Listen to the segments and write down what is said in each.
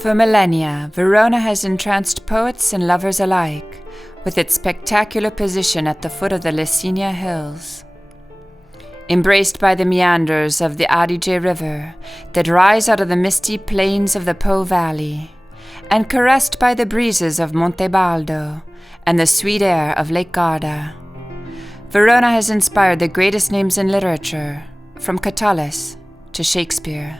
For millennia, Verona has entranced poets and lovers alike, with its spectacular position at the foot of the Lecina hills. Embraced by the meanders of the Adige river that rise out of the misty plains of the Po valley, and caressed by the breezes of Monte Baldo and the sweet air of Lake Garda, Verona has inspired the greatest names in literature, from Catullus to Shakespeare.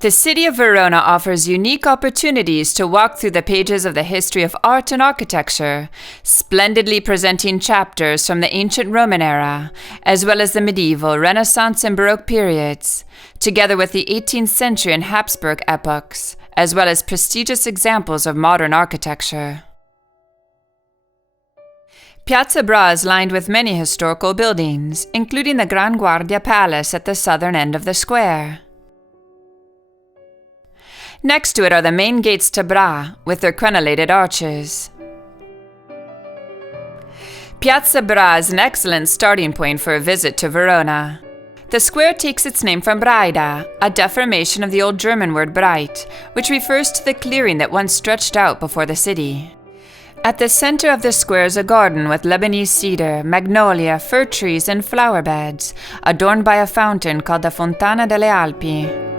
The city of Verona offers unique opportunities to walk through the pages of the history of art and architecture, splendidly presenting chapters from the ancient Roman era, as well as the medieval, Renaissance, and Baroque periods, together with the 18th century and Habsburg epochs, as well as prestigious examples of modern architecture. Piazza Bra is lined with many historical buildings, including the Gran Guardia Palace at the southern end of the square. Next to it are the main gates to Bra, with their crenellated arches. Piazza Bra is an excellent starting point for a visit to Verona. The square takes its name from Braida, a deformation of the Old German word Breit, which refers to the clearing that once stretched out before the city. At the center of the square is a garden with Lebanese cedar, magnolia, fir trees, and flower beds, adorned by a fountain called the Fontana delle Alpi.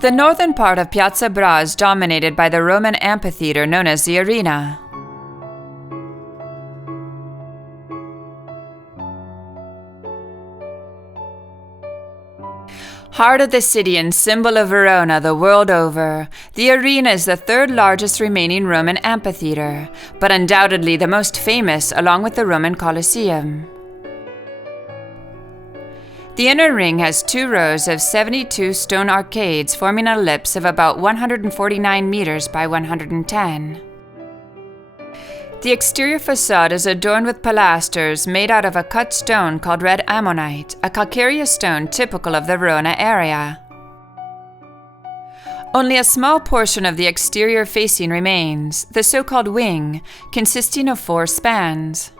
The northern part of Piazza Bra is dominated by the Roman amphitheater known as the Arena. Heart of the city and symbol of Verona the world over, the Arena is the third largest remaining Roman amphitheater, but undoubtedly the most famous along with the Roman Colosseum. The inner ring has 2 rows of 72 stone arcades forming an ellipse of about 149 meters by 110. The exterior facade is adorned with pilasters made out of a cut stone called red ammonite, a calcareous stone typical of the Verona area. Only a small portion of the exterior facing remains, the so-called wing, consisting of 4 spans.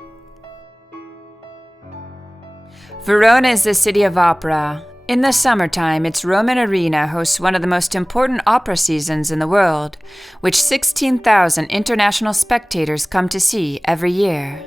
Verona is the city of opera. In the summertime, its Roman Arena hosts one of the most important opera seasons in the world, which 16,000 international spectators come to see every year.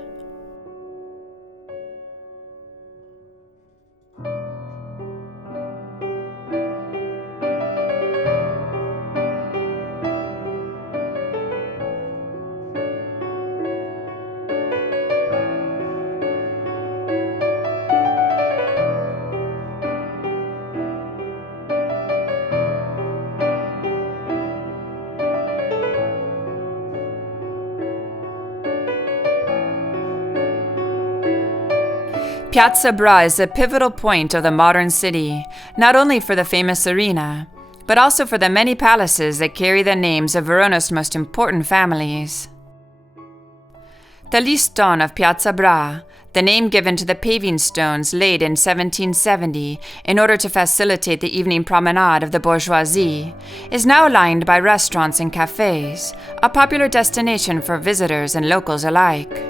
Piazza Bra is a pivotal point of the modern city, not only for the famous arena, but also for the many palaces that carry the names of Verona's most important families. The Liston of Piazza Bra, the name given to the paving stones laid in 1770 in order to facilitate the evening promenade of the bourgeoisie, is now lined by restaurants and cafes, a popular destination for visitors and locals alike.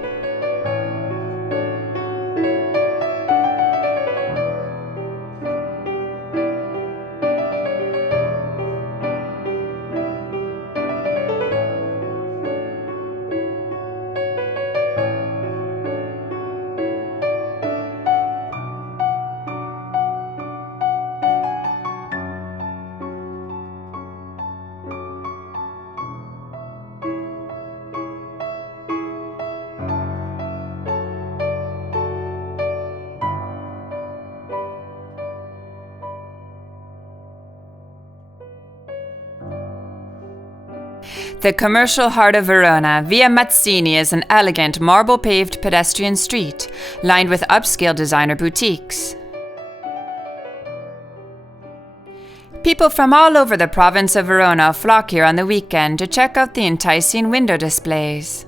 The commercial heart of Verona, Via Mazzini is an elegant marble-paved pedestrian street, lined with upscale designer boutiques. People from all over the province of Verona flock here on the weekend to check out the enticing window displays.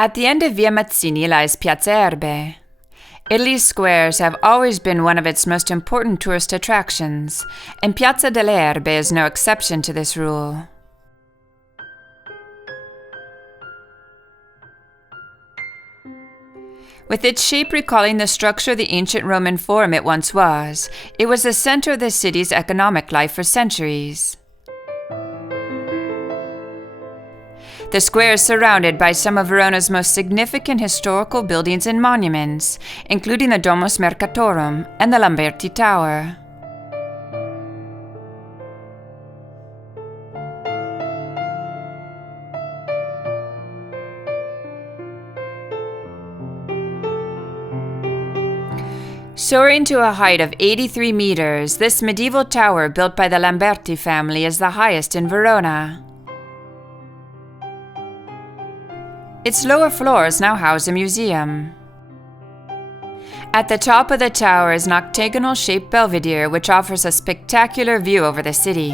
At the end of Via Mazzini lies Piazza Erbe. Italy's squares have always been one of its most important tourist attractions, and Piazza delle Erbe is no exception to this rule. With its shape recalling the structure of the ancient Roman Forum it once was, it was the center of the city's economic life for centuries. The square is surrounded by some of Verona's most significant historical buildings and monuments, including the Domus Mercatorum and the Lamberti Tower. Soaring to a height of 83 meters, this medieval tower built by the Lamberti family is the highest in Verona. Its lower floors now house a museum. At the top of the tower is an octagonal-shaped belvedere which offers a spectacular view over the city.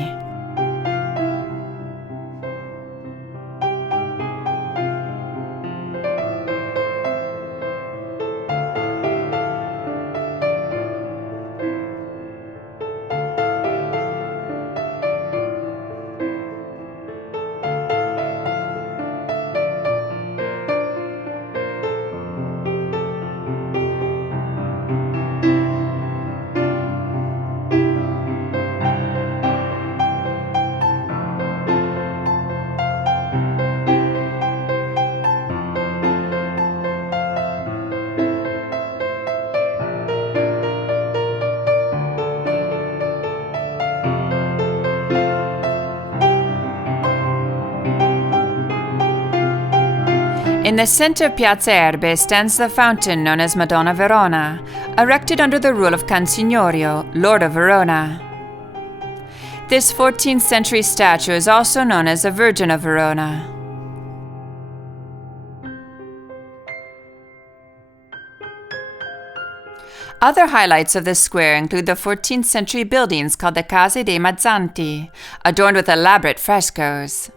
In the center of Piazza Erbe stands the fountain known as Madonna Verona, erected under the rule of Cansignorio, Lord of Verona. This 14th century statue is also known as the Virgin of Verona. Other highlights of the square include the 14th century buildings called the Case dei Mazzanti, adorned with elaborate frescoes.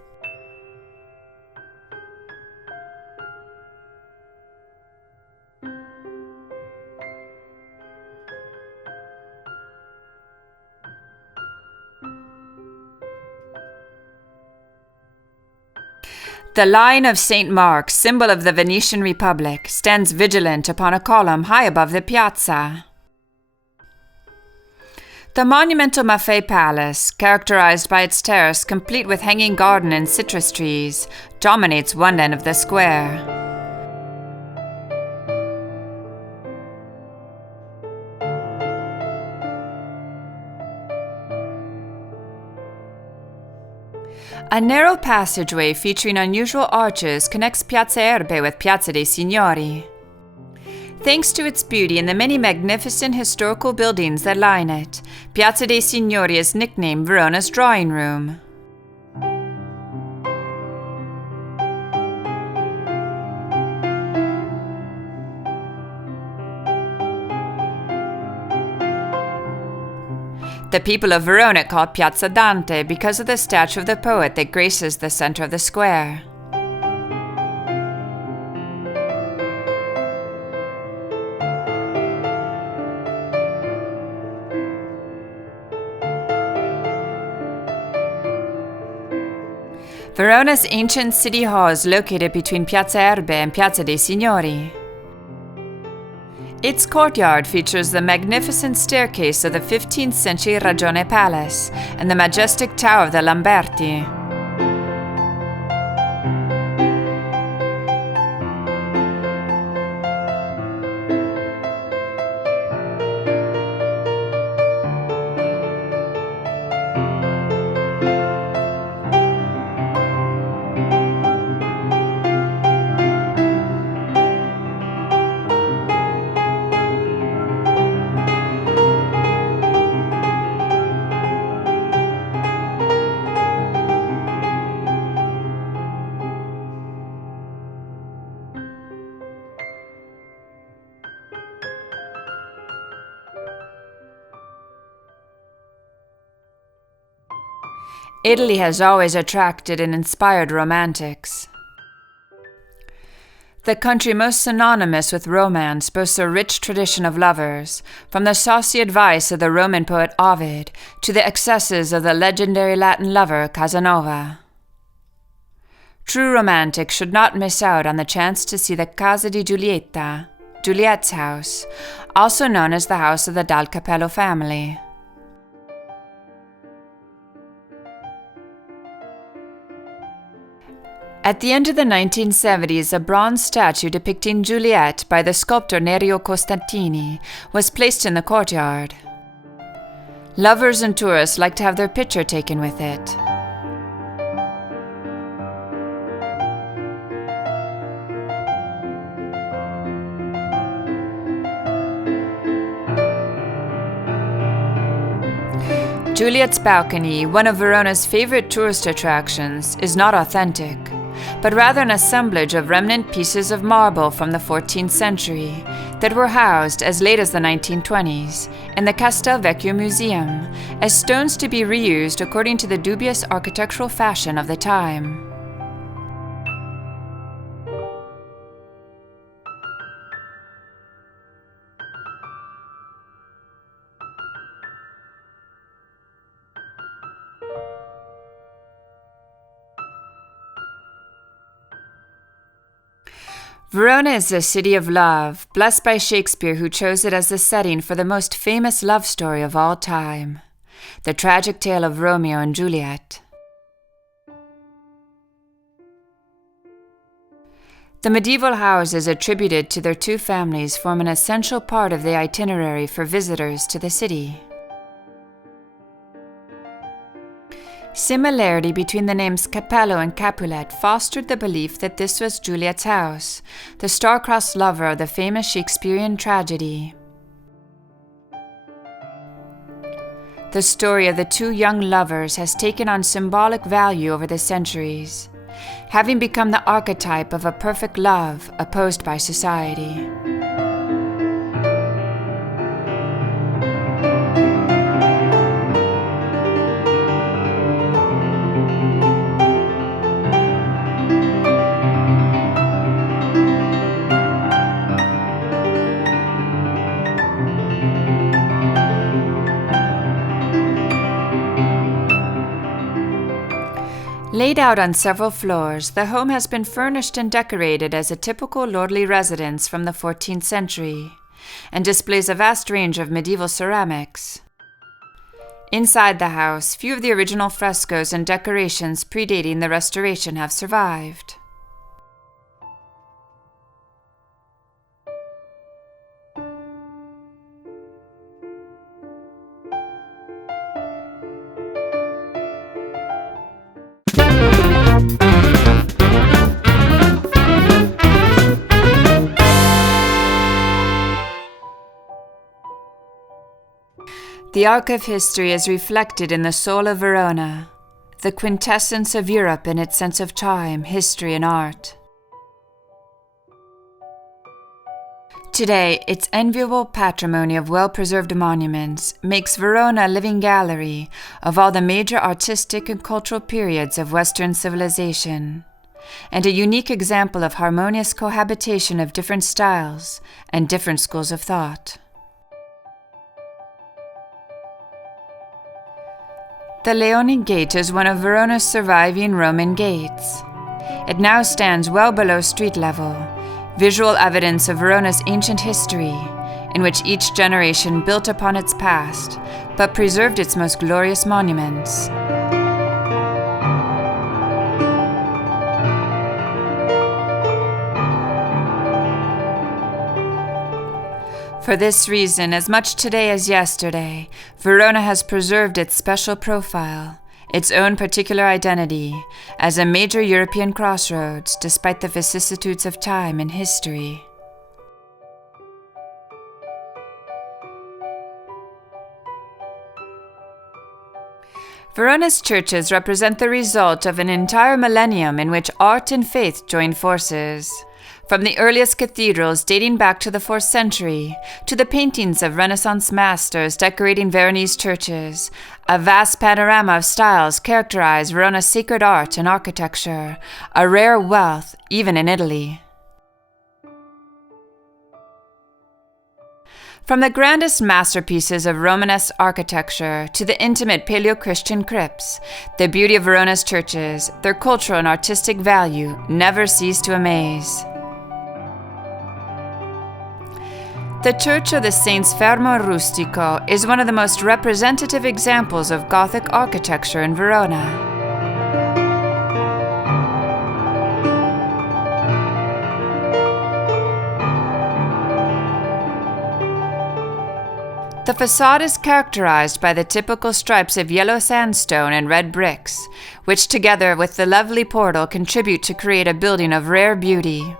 The Lion of St. Mark, symbol of the Venetian Republic, stands vigilant upon a column high above the piazza. The monumental Maffei Palace, characterized by its terrace complete with hanging garden and citrus trees, dominates one end of the square. A narrow passageway featuring unusual arches connects Piazza Erbe with Piazza dei Signori. Thanks to its beauty and the many magnificent historical buildings that line it, Piazza dei Signori is nicknamed Verona's drawing room. The people of Verona call it Piazza Dante because of the statue of the poet that graces the center of the square. Verona's ancient city hall is located between Piazza Erbe and Piazza dei Signori. Its courtyard features the magnificent staircase of the 15th century Ragione Palace and the majestic tower of the Lamberti. Italy has always attracted and inspired romantics. The country most synonymous with romance boasts a rich tradition of lovers, from the saucy advice of the Roman poet Ovid to the excesses of the legendary Latin lover Casanova. True romantics should not miss out on the chance to see the Casa di Giulietta, Juliet's house, also known as the House of the Dal Cappello family. At the end of the 1970s, a bronze statue depicting Juliet by the sculptor Nerio Costantini was placed in the courtyard. Lovers and tourists like to have their picture taken with it. Juliet's balcony, one of Verona's favorite tourist attractions, is not authentic, but rather an assemblage of remnant pieces of marble from the 14th century that were housed as late as the 1920s in the Castelvecchio Museum as stones to be reused according to the dubious architectural fashion of the time. Verona is a city of love, blessed by Shakespeare, who chose it as the setting for the most famous love story of all time, the tragic tale of Romeo and Juliet. The medieval houses attributed to their two families form an essential part of the itinerary for visitors to the city. Similarity between the names Cappello and Capulet fostered the belief that this was Juliet's house, the star-crossed lover of the famous Shakespearean tragedy. The story of the two young lovers has taken on symbolic value over the centuries, having become the archetype of a perfect love opposed by society. Laid out on several floors, the home has been furnished and decorated as a typical lordly residence from the 14th century, and displays a vast range of medieval ceramics. Inside the house, few of the original frescoes and decorations predating the restoration have survived. The arc of history is reflected in the soul of Verona, the quintessence of Europe in its sense of time, history, and art. Today, its enviable patrimony of well-preserved monuments makes Verona a living gallery of all the major artistic and cultural periods of Western civilization, and a unique example of harmonious cohabitation of different styles and different schools of thought. The Leoni Gate is one of Verona's surviving Roman gates. It now stands well below street level, visual evidence of Verona's ancient history, in which each generation built upon its past, but preserved its most glorious monuments. For this reason, as much today as yesterday, Verona has preserved its special profile, its own particular identity, as a major European crossroads despite the vicissitudes of time and history. Verona's churches represent the result of an entire millennium in which art and faith joined forces. From the earliest cathedrals dating back to the 4th century, to the paintings of Renaissance masters decorating Veronese churches, a vast panorama of styles characterize Verona's sacred art and architecture, a rare wealth even in Italy. From the grandest masterpieces of Romanesque architecture to the intimate Paleo-Christian crypts, the beauty of Verona's churches, their cultural and artistic value never cease to amaze. The Church of the Saints Fermo and Rustico is one of the most representative examples of Gothic architecture in Verona. The facade is characterized by the typical stripes of yellow sandstone and red bricks, which together with the lovely portal contribute to create a building of rare beauty.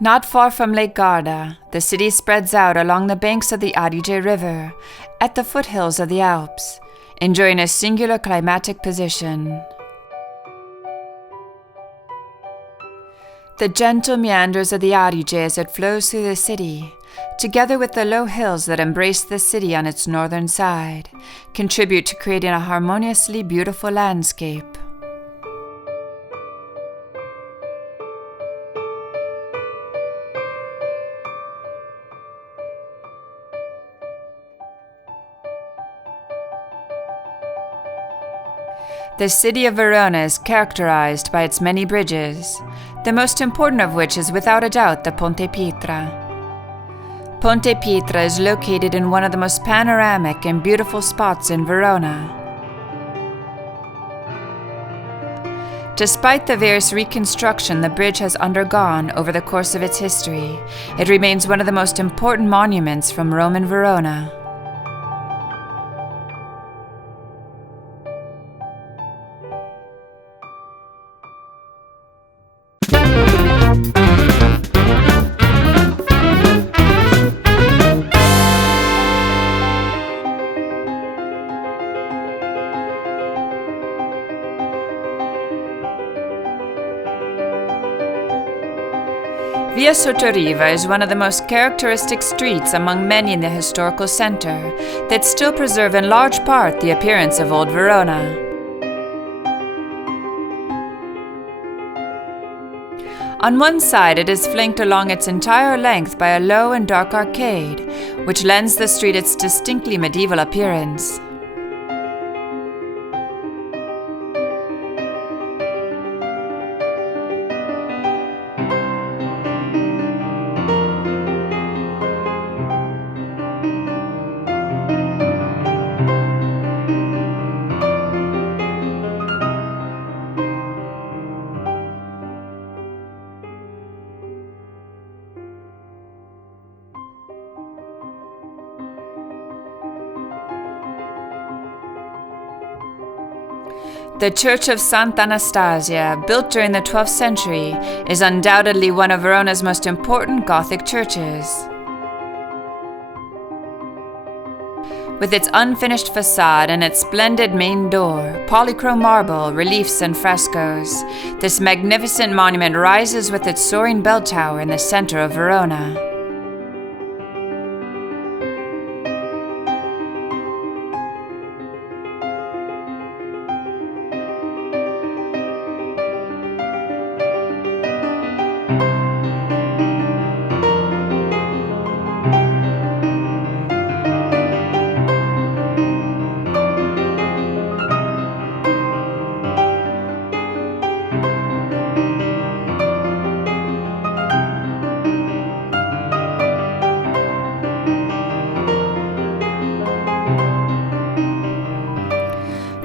Not far from Lake Garda, the city spreads out along the banks of the Adige River, at the foothills of the Alps, enjoying a singular climatic position. The gentle meanders of the Adige as it flows through the city, together with the low hills that embrace the city on its northern side, contribute to creating a harmoniously beautiful landscape. The city of Verona is characterized by its many bridges, the most important of which is without a doubt the Ponte Pietra. Ponte Pietra is located in one of the most panoramic and beautiful spots in Verona. Despite the various reconstruction the bridge has undergone over the course of its history, it remains one of the most important monuments from Roman Verona. Via Sottoriva is one of the most characteristic streets among many in the historical center that still preserve in large part the appearance of Old Verona. On one side, it is flanked along its entire length by a low and dark arcade, which lends the street its distinctly medieval appearance. The Church of Sant'Anastasia, built during the 12th century, is undoubtedly one of Verona's most important Gothic churches. With its unfinished facade and its splendid main door, polychrome marble, reliefs and frescoes, this magnificent monument rises with its soaring bell tower in the center of Verona.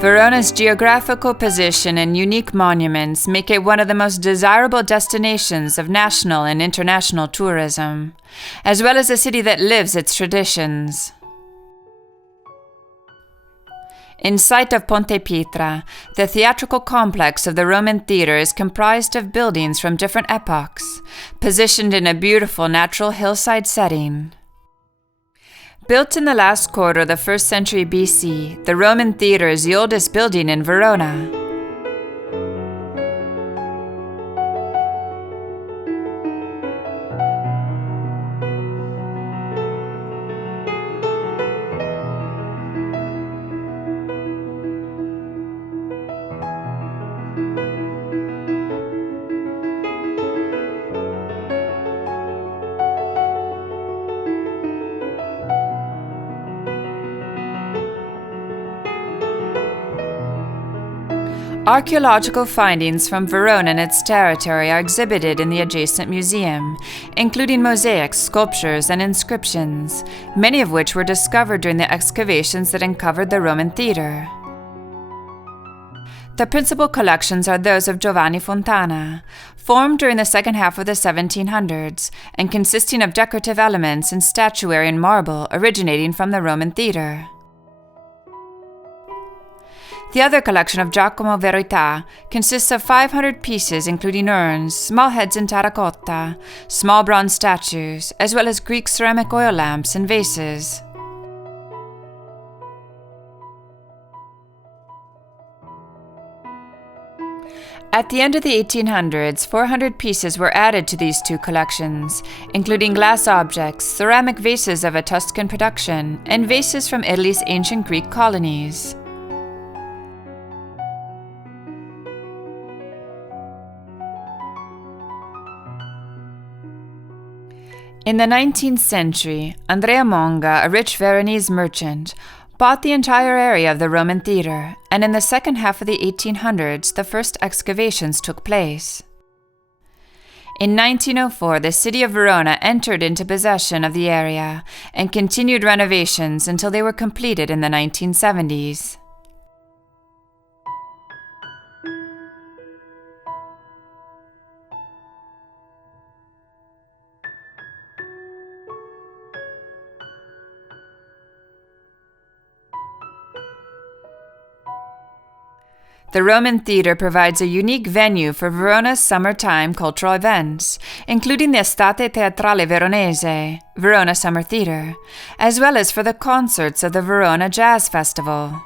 Verona's geographical position and unique monuments make it one of the most desirable destinations of national and international tourism, as well as a city that lives its traditions. In sight of Ponte Pietra, the theatrical complex of the Roman theatre is comprised of buildings from different epochs, positioned in a beautiful natural hillside setting. Built in the last quarter of the 1st century BC, the Roman theatre is the oldest building in Verona. Archaeological findings from Verona and its territory are exhibited in the adjacent museum, including mosaics, sculptures, and inscriptions, many of which were discovered during the excavations that uncovered the Roman theatre. The principal collections are those of Giovanni Fontana, formed during the second half of the 1700s, and consisting of decorative elements and statuary in marble originating from the Roman theatre. The other collection of Giacomo Verità consists of 500 pieces including urns, small heads in terracotta, small bronze statues, as well as Greek ceramic oil lamps and vases. At the end of the 1800s, 400 pieces were added to these two collections, including glass objects, ceramic vases of a Tuscan production, and vases from Italy's ancient Greek colonies. In the 19th century, Andrea Monga, a rich Veronese merchant, bought the entire area of the Roman theatre, and in the second half of the 1800s, the first excavations took place. In 1904, the city of Verona entered into possession of the area and continued renovations until they were completed in the 1970s. The Roman theatre provides a unique venue for Verona's summertime cultural events, including the Estate Teatrale Veronese, Verona Summer Theatre, as well as for the concerts of the Verona Jazz Festival.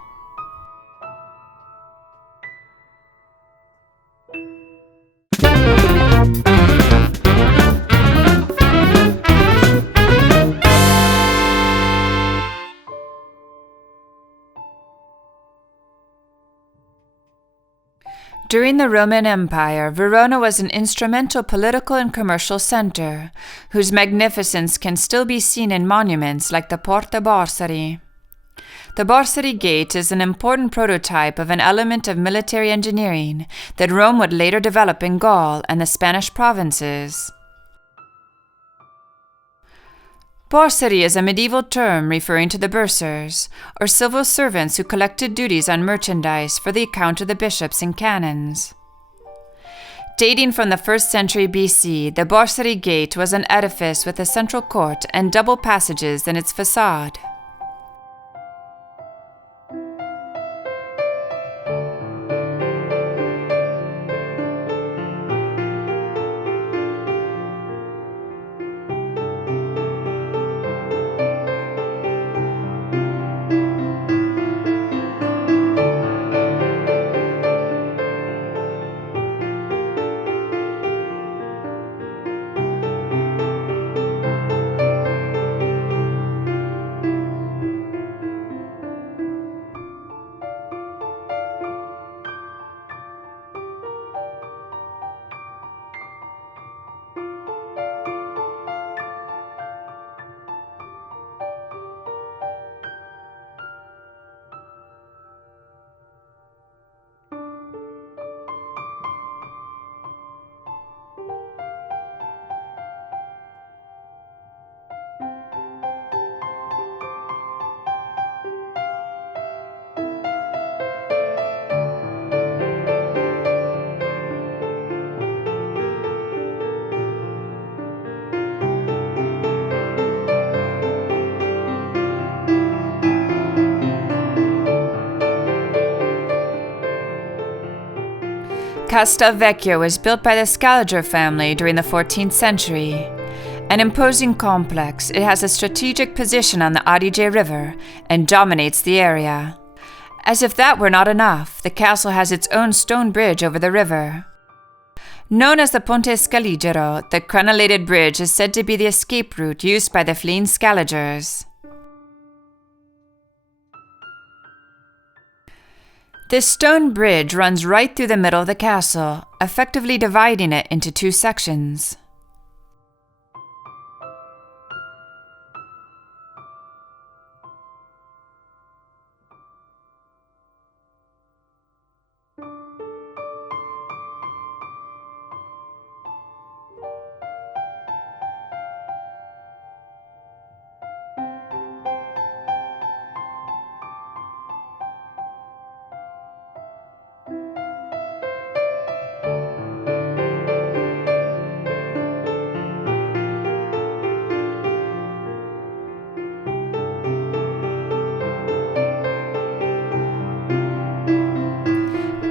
During the Roman Empire, Verona was an instrumental political and commercial center, whose magnificence can still be seen in monuments like the Porta Borsari. The Borsari Gate is an important prototype of an element of military engineering that Rome would later develop in Gaul and the Spanish provinces. Borsari is a medieval term referring to the bursars, or civil servants who collected duties on merchandise for the account of the bishops and canons. Dating from the 1st century BC, the Borsari Gate was an edifice with a central court and double passages in its facade. Castelvecchio was built by the Scaliger family during the 14th century. An imposing complex, it has a strategic position on the Adige River and dominates the area. As if that were not enough, the castle has its own stone bridge over the river. Known as the Ponte Scaligero, the crenellated bridge is said to be the escape route used by the fleeing Scaligers. This stone bridge runs right through the middle of the castle, effectively dividing it into two sections.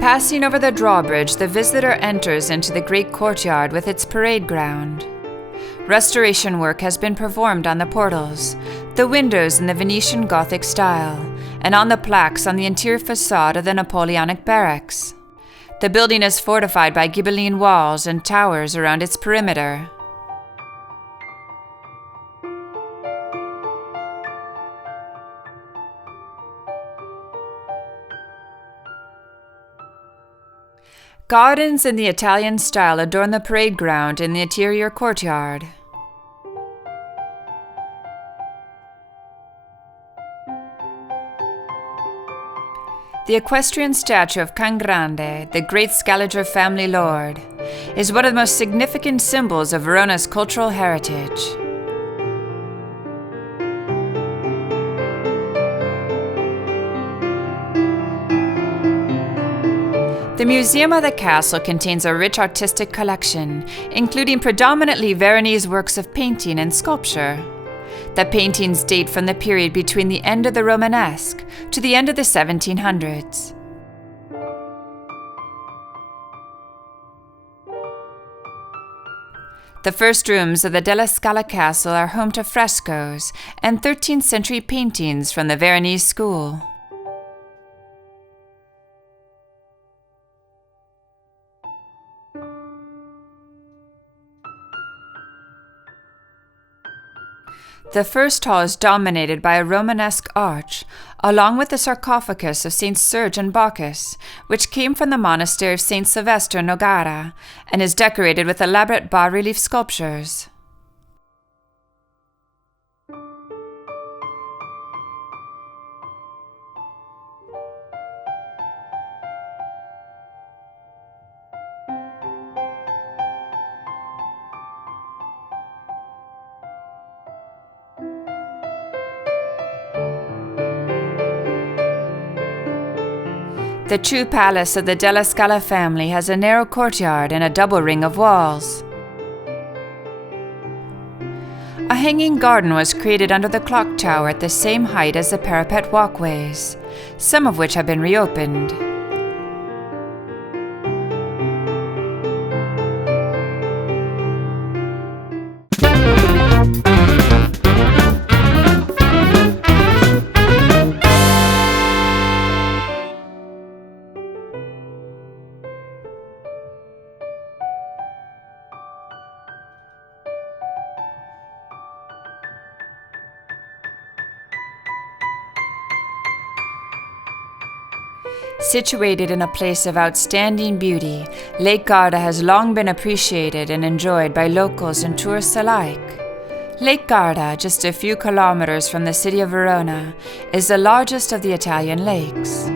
Passing over the drawbridge, the visitor enters into the great courtyard with its parade ground. Restoration work has been performed on the portals, the windows in the Venetian Gothic style, and on the plaques on the interior facade of the Napoleonic barracks. The building is fortified by Ghibelline walls and towers around its perimeter. Gardens in the Italian style adorn the parade ground in the interior courtyard. The equestrian statue of Can Grande, the great Scaliger family lord, is one of the most significant symbols of Verona's cultural heritage. The museum of the castle contains a rich artistic collection, including predominantly Veronese works of painting and sculpture. The paintings date from the period between the end of the Romanesque to the end of the 1700s. The first rooms of the Della Scala Castle are home to frescoes and 13th century paintings from the Veronese school. The first hall is dominated by a Romanesque arch, along with the sarcophagus of Saints Serge and Bacchus, which came from the monastery of Saint Sylvester in Nogara, and is decorated with elaborate bas-relief sculptures. The true palace of the Della Scala family has a narrow courtyard and a double ring of walls. A hanging garden was created under the clock tower at the same height as the parapet walkways, some of which have been reopened. Situated in a place of outstanding beauty, Lake Garda has long been appreciated and enjoyed by locals and tourists alike. Lake Garda, just a few kilometers from the city of Verona, is the largest of the Italian lakes.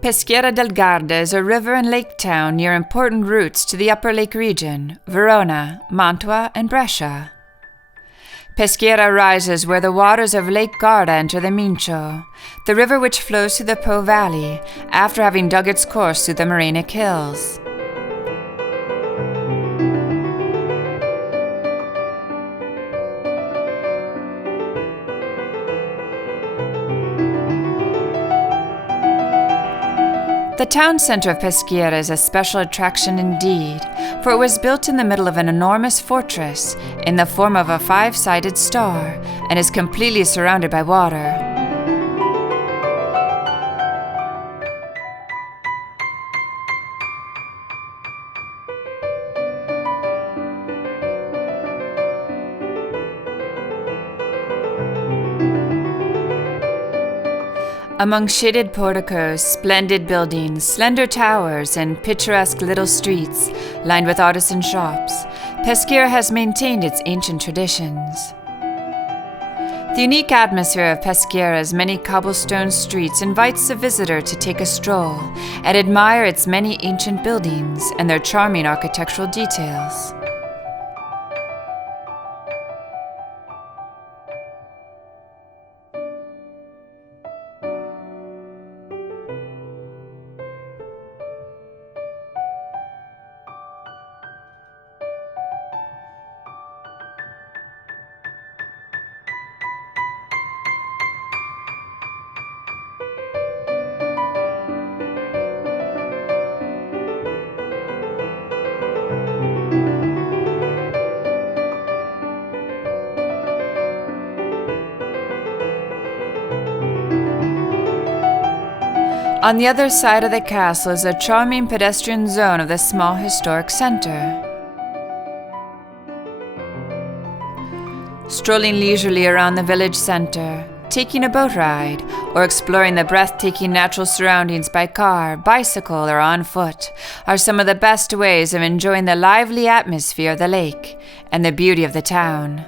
Peschiera del Garda is a river and lake town near important routes to the upper lake region, Verona, Mantua, and Brescia. Peschiera rises where the waters of Lake Garda enter the Mincio, the river which flows through the Po Valley after having dug its course through the Morainic Hills. The town center of Peschiera is a special attraction indeed, for it was built in the middle of an enormous fortress in the form of a five-sided star and is completely surrounded by water. Among shaded porticos, splendid buildings, slender towers, and picturesque little streets lined with artisan shops, Peschiera has maintained its ancient traditions. The unique atmosphere of Peschiera's many cobblestone streets invites the visitor to take a stroll and admire its many ancient buildings and their charming architectural details. On the other side of the castle is a charming pedestrian zone of the small historic center. Strolling leisurely around the village center, taking a boat ride, or exploring the breathtaking natural surroundings by car, bicycle, or on foot are some of the best ways of enjoying the lively atmosphere of the lake and the beauty of the town.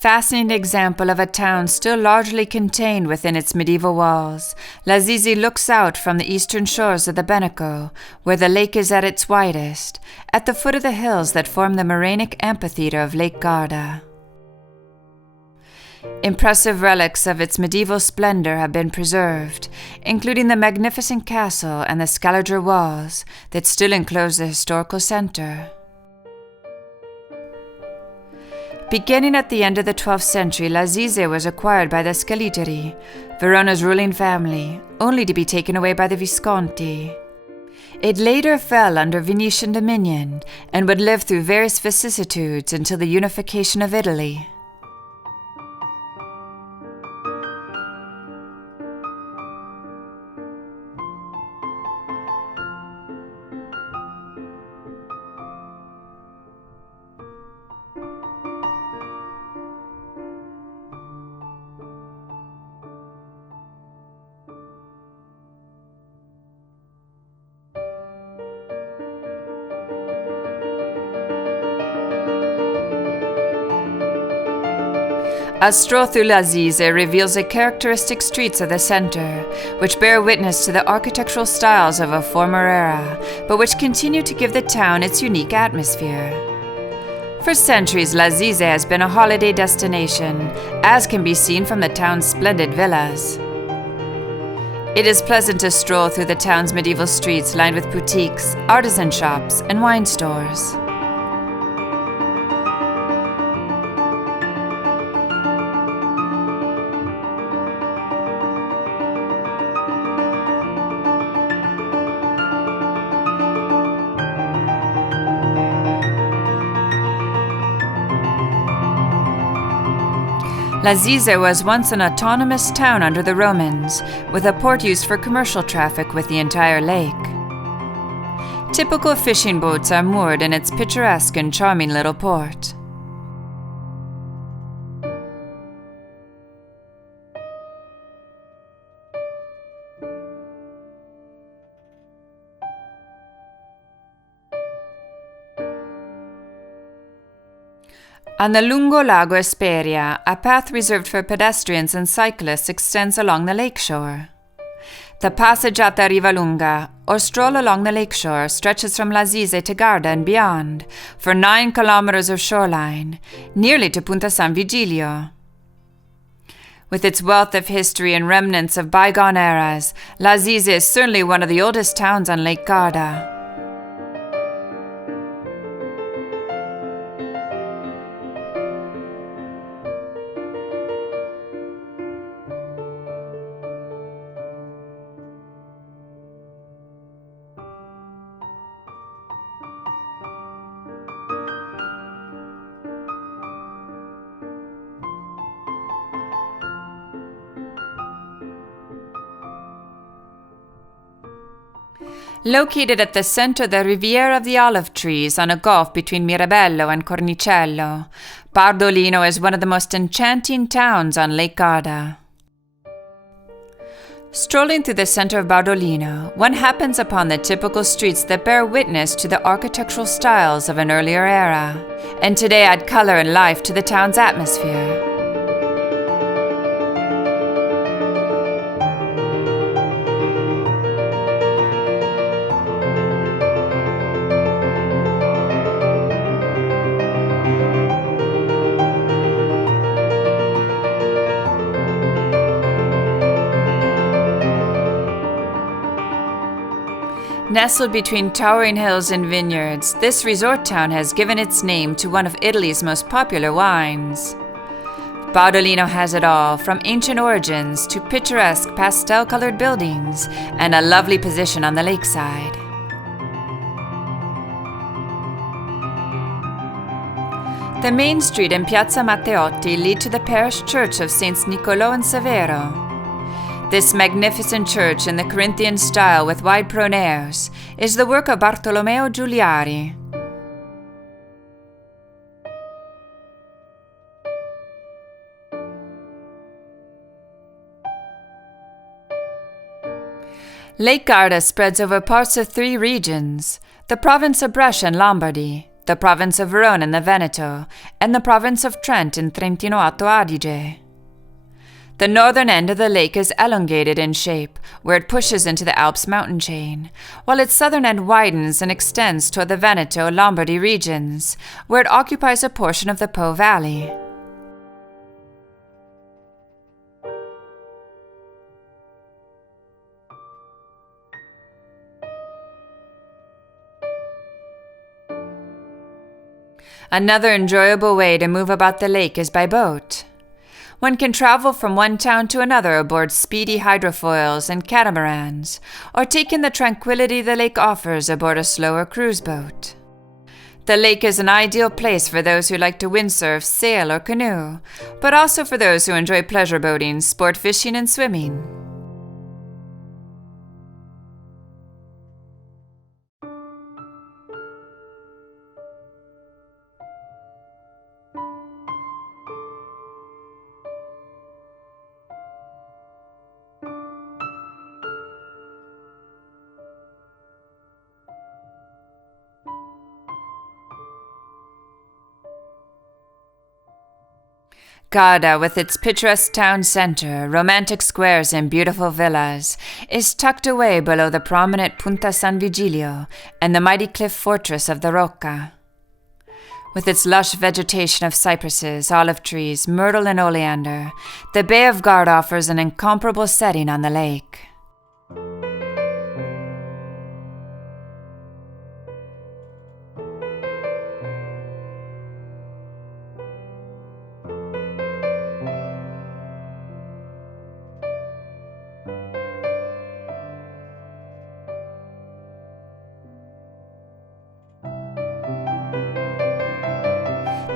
Fascinating example of a town still largely contained within its medieval walls, Lazise looks out from the eastern shores of the Benaco, where the lake is at its widest, at the foot of the hills that form the morainic amphitheater of Lake Garda. Impressive relics of its medieval splendor have been preserved, including the magnificent castle and the Scaliger walls that still enclose the historical center. Beginning at the end of the 12th century, Lazise was acquired by the Scaligeri, Verona's ruling family, only to be taken away by the Visconti. It later fell under Venetian dominion and would live through various vicissitudes until the unification of Italy. A stroll through Lazise reveals the characteristic streets of the center, which bear witness to the architectural styles of a former era, but which continue to give the town its unique atmosphere. For centuries, Lazise has been a holiday destination, as can be seen from the town's splendid villas. It is pleasant to stroll through the town's medieval streets lined with boutiques, artisan shops, and wine stores. Lazise was once an autonomous town under the Romans, with a port used for commercial traffic with the entire lake. Typical fishing boats are moored in its picturesque and charming little port. On the Lungo Lago Esperia, a path reserved for pedestrians and cyclists extends along the lakeshore. The Passeggiata Riva Lunga, or stroll along the lakeshore, stretches from Lazise to Garda and beyond, for 9 kilometers of shoreline, nearly to Punta San Virgilio. With its wealth of history and remnants of bygone eras, Lazise is certainly one of the oldest towns on Lake Garda. Located at the center of the Riviera of the Olive Trees on a gulf between Mirabello and Cornicello, Bardolino is one of the most enchanting towns on Lake Garda. Strolling through the center of Bardolino, one happens upon the typical streets that bear witness to the architectural styles of an earlier era, and today add color and life to the town's atmosphere. Nestled between towering hills and vineyards, this resort town has given its name to one of Italy's most popular wines. Bardolino has it all, from ancient origins to picturesque pastel-colored buildings and a lovely position on the lakeside. The main street and Piazza Matteotti lead to the parish church of Saints Niccolò and Severo. This magnificent church in the Corinthian style with wide pronaos is the work of Bartolomeo Giuliari. Lake Garda spreads over parts of 3 regions, the province of Brescia and Lombardy, the province of Verona in the Veneto, and the province of Trent in Trentino Alto Adige. The northern end of the lake is elongated in shape, where it pushes into the Alps mountain chain, while its southern end widens and extends toward the Veneto-Lombardy regions, where it occupies a portion of the Po Valley. Another enjoyable way to move about the lake is by boat. One can travel from one town to another aboard speedy hydrofoils and catamarans, or take in the tranquility the lake offers aboard a slower cruise boat. The lake is an ideal place for those who like to windsurf, sail, or canoe, but also for those who enjoy pleasure boating, sport fishing, and swimming. Garda, with its picturesque town center, romantic squares, and beautiful villas, is tucked away below the prominent Punta San Virgilio and the mighty cliff fortress of the Rocca. With its lush vegetation of cypresses, olive trees, myrtle, and oleander, the Bay of Garda offers an incomparable setting on the lake.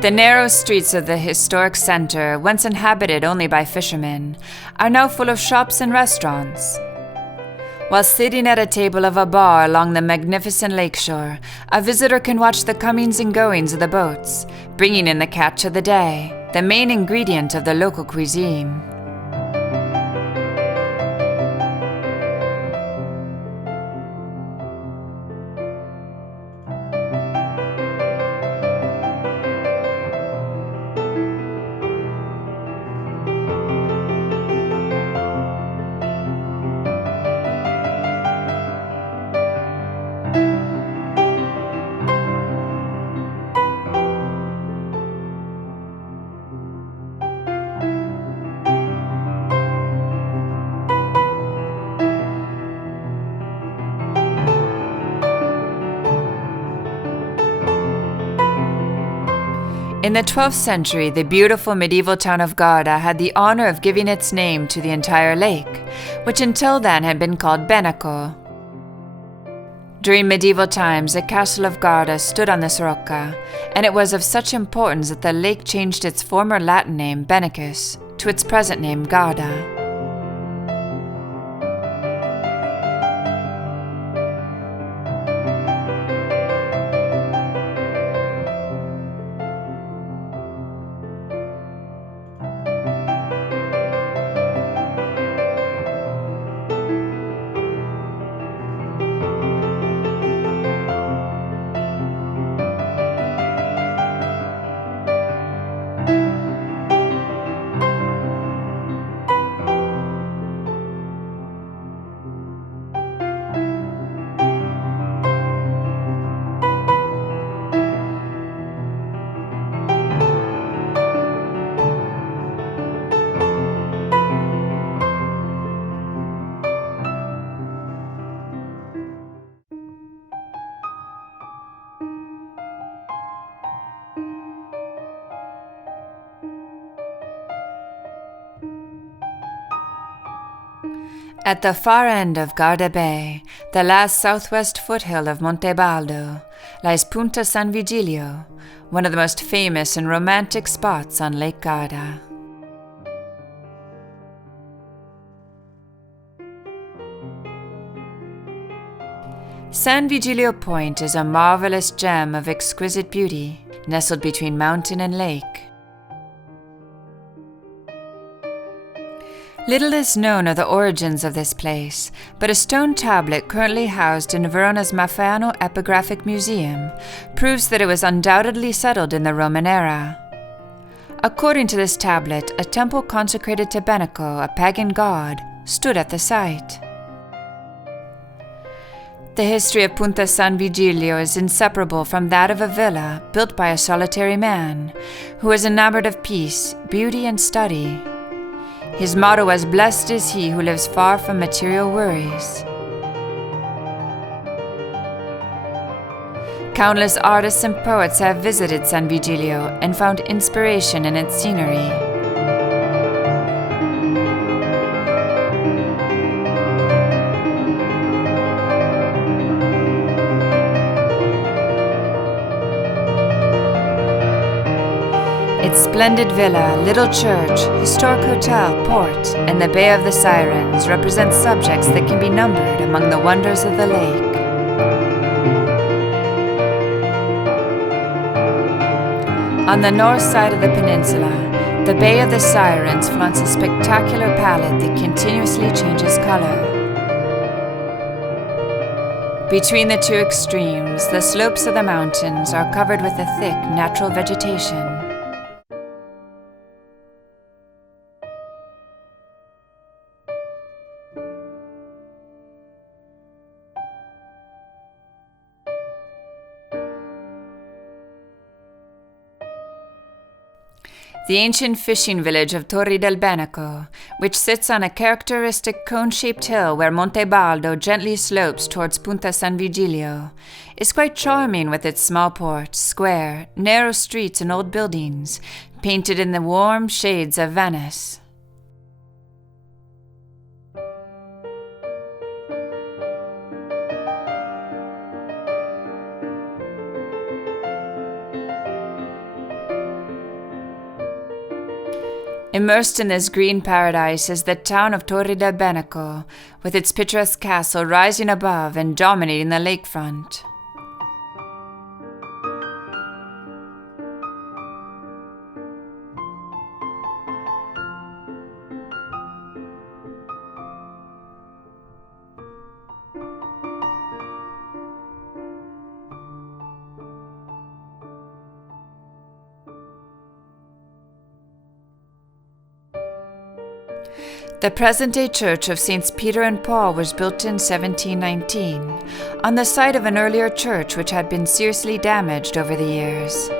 The narrow streets of the historic center, once inhabited only by fishermen, are now full of shops and restaurants. While sitting at a table of a bar along the magnificent lakeshore, a visitor can watch the comings and goings of the boats, bringing in the catch of the day, the main ingredient of the local cuisine. In the 12th century, the beautiful medieval town of Garda had the honor of giving its name to the entire lake, which until then had been called Benaco. During medieval times, the castle of Garda stood on this rocca, and it was of such importance that the lake changed its former Latin name, Benacus, to its present name, Garda. At the far end of Garda Bay, the last southwest foothill of Monte Baldo, lies Punta San Virgilio, one of the most famous and romantic spots on Lake Garda. San Virgilio Point is a marvelous gem of exquisite beauty, nestled between mountain and lake. Little is known of the origins of this place, but a stone tablet currently housed in Verona's Maffeiano Epigraphic Museum proves that it was undoubtedly settled in the Roman era. According to this tablet, a temple consecrated to Benaco, a pagan god, stood at the site. The history of Punta San Virgilio is inseparable from that of a villa built by a solitary man who was enamored of peace, beauty, and study. His motto was, "Blessed is he who lives far from material worries." Countless artists and poets have visited San Vigilio and found inspiration in its scenery. Its splendid villa, little church, historic hotel, port, and the Bay of the Sirens represent subjects that can be numbered among the wonders of the lake. On the north side of the peninsula, the Bay of the Sirens flaunts a spectacular palette that continuously changes color. Between the two extremes, the slopes of the mountains are covered with a thick natural vegetation. The ancient fishing village of Torri del Benaco, which sits on a characteristic cone-shaped hill where Monte Baldo gently slopes towards Punta San Virgilio, is quite charming with its small port, square, narrow streets and old buildings, painted in the warm shades of Venice. Immersed in this green paradise is the town of Torri del Benaco, with its picturesque castle rising above and dominating the lakefront. The present-day church of Saints Peter and Paul was built in 1719, on the site of an earlier church which had been seriously damaged over the years.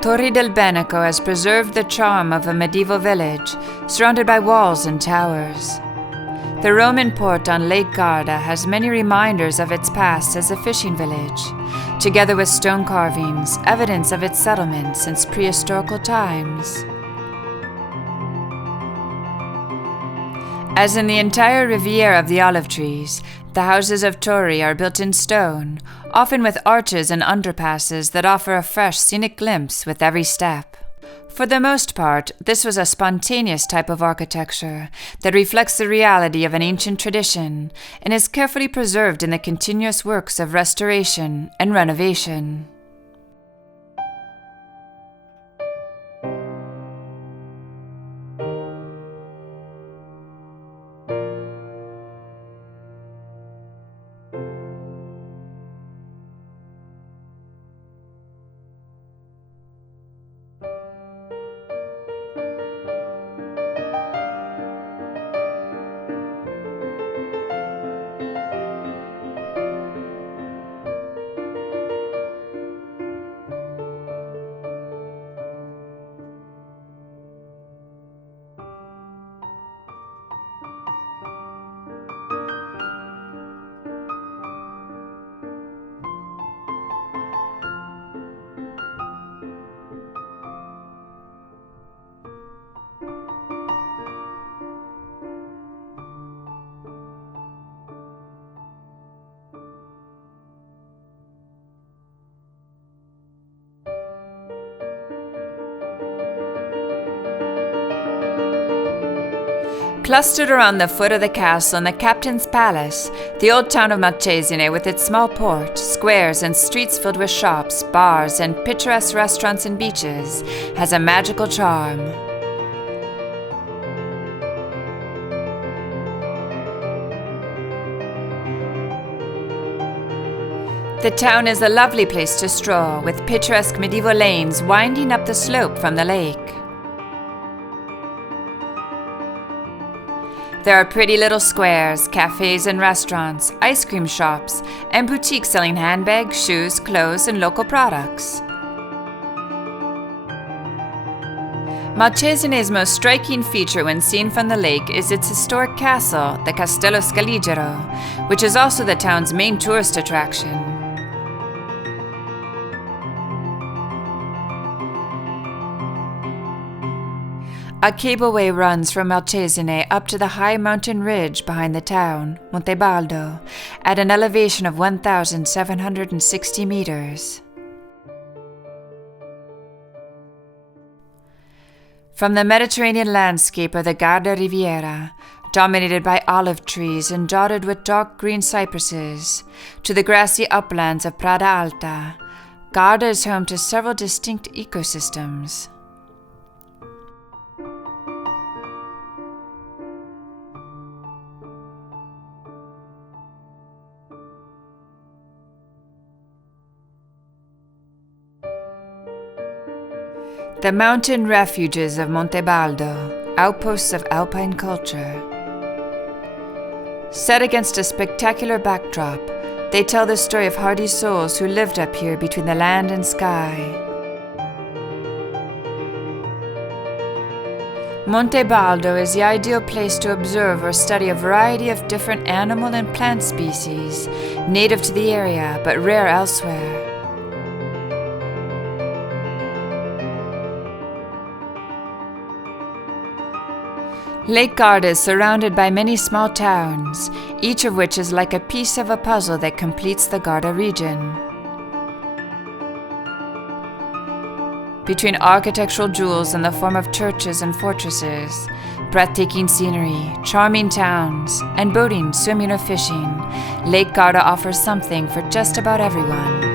Torri del Benaco has preserved the charm of a medieval village, surrounded by walls and towers. The Roman port on Lake Garda has many reminders of its past as a fishing village, together with stone carvings, evidence of its settlement since prehistorical times. As in the entire Riviera of the olive trees, the houses of Torri are built in stone, often with arches and underpasses that offer a fresh scenic glimpse with every step. For the most part, this was a spontaneous type of architecture that reflects the reality of an ancient tradition and is carefully preserved in the continuous works of restoration and renovation. Clustered around the foot of the castle and the captain's palace, the old town of Malcesine, with its small port, squares, and streets filled with shops, bars, and picturesque restaurants and beaches, has a magical charm. The town is a lovely place to stroll, with picturesque medieval lanes winding up the slope from the lake. There are pretty little squares, cafes and restaurants, ice cream shops, and boutiques selling handbags, shoes, clothes, and local products. Malcesine's most striking feature when seen from the lake is its historic castle, the Castello Scaligero, which is also the town's main tourist attraction. A cableway runs from Malcesine up to the high mountain ridge behind the town, Monte Baldo, at an elevation of 1,760 meters. From the Mediterranean landscape of the Garda Riviera, dominated by olive trees and dotted with dark green cypresses, to the grassy uplands of Prada Alta, Garda is home to several distinct ecosystems. The mountain refuges of Monte Baldo, outposts of alpine culture. Set against a spectacular backdrop, they tell the story of hardy souls who lived up here between the land and sky. Monte Baldo is the ideal place to observe or study a variety of different animal and plant species, native to the area but rare elsewhere. Lake Garda is surrounded by many small towns, each of which is like a piece of a puzzle that completes the Garda region. Between architectural jewels in the form of churches and fortresses, breathtaking scenery, charming towns, and boating, swimming, or fishing, Lake Garda offers something for just about everyone.